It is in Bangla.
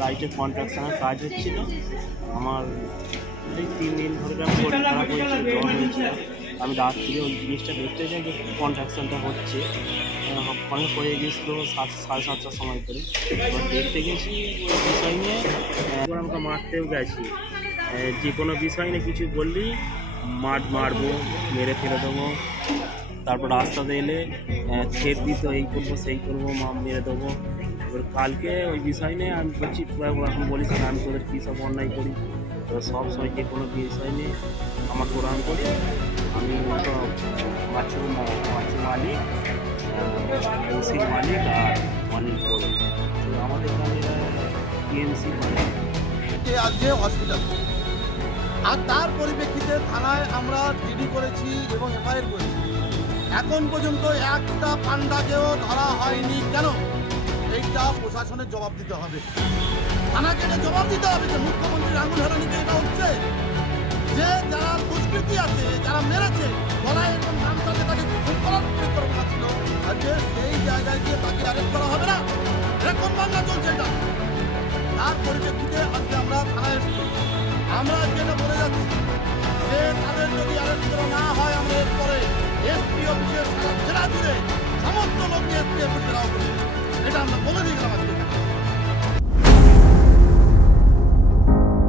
লাইটের কন্ট্রাকশনের কাজ হচ্ছিল। আমার এই 3 দিন ধরে শরীর খারাপ হয়েছে, জ্বর হয়েছিল। আমি রাত্রিরে ওই জিনিসটা দেখতে যাই যে কন্ট্রাকশনটা হচ্ছে, অনেক হয়ে গেছিলো 7:30টার সময় করে। এবার দেখতে গেছি ওই বিষয় নিয়ে, এবার আমাকে মারতেও গেছি। যে কোনো বিষয় নিয়ে কিছু বললেই মারবো, মেরে ফেলে দেবো। তারপর রাস্তাতে এলে ছেদ দিত, এই করবো সেই করবো, মেরে দেবো। এবার কালকে ওই বিষয় নিয়ে আমি বলছি, এখন বলিস আমি তোদের কী সব অন্যায় করি। এবার সবসময় যে কোনো বিষয় নিয়ে আমার প্রদান করি। আমি মাছু মালিক, ওসির মালিক আর মালিক করি। তো আমাদের এখানে টিএমসি আজকে হসপিটাল, আর তার পরিপ্রেক্ষিতে থানায় আমরা জিডি করেছি এবং এফআইআর করেছি। এখন পর্যন্ত একটা পান্ডাকেও ধরা হয়নি। কেন? এইটা প্রশাসনের জবাব দিতে হবে, থানাকে এটা জবাব দিতে হবে যে মুখ্যমন্ত্রীর আঙুল হারানিতে এটা হচ্ছে। যে যারা দুষ্কৃতী আছে, যারা মেরেছে, গলায় এবং নামটাকে তাকে খুব করার পরিকল্পনা ছিল, আজকে সেই জায়গায় গিয়ে তাকে অ্যারেস্ট করা হবে না। এরকম বাংলা চলছে এটা। তার পরিপ্রেক্ষিতে আজকে আমরা থানায় এসেছি। আমরা আজকে এটা বলে যাচ্ছি যে তাদের যদি অ্যারেস্ট করা না হয়, আমরা এরপরে এসপি অফিসের সারা জেলা জুড়ে সমস্ত লোককে এসপি অফিসে ঘেরাও করি। এটা আমরা বলে দিলাম আজকে।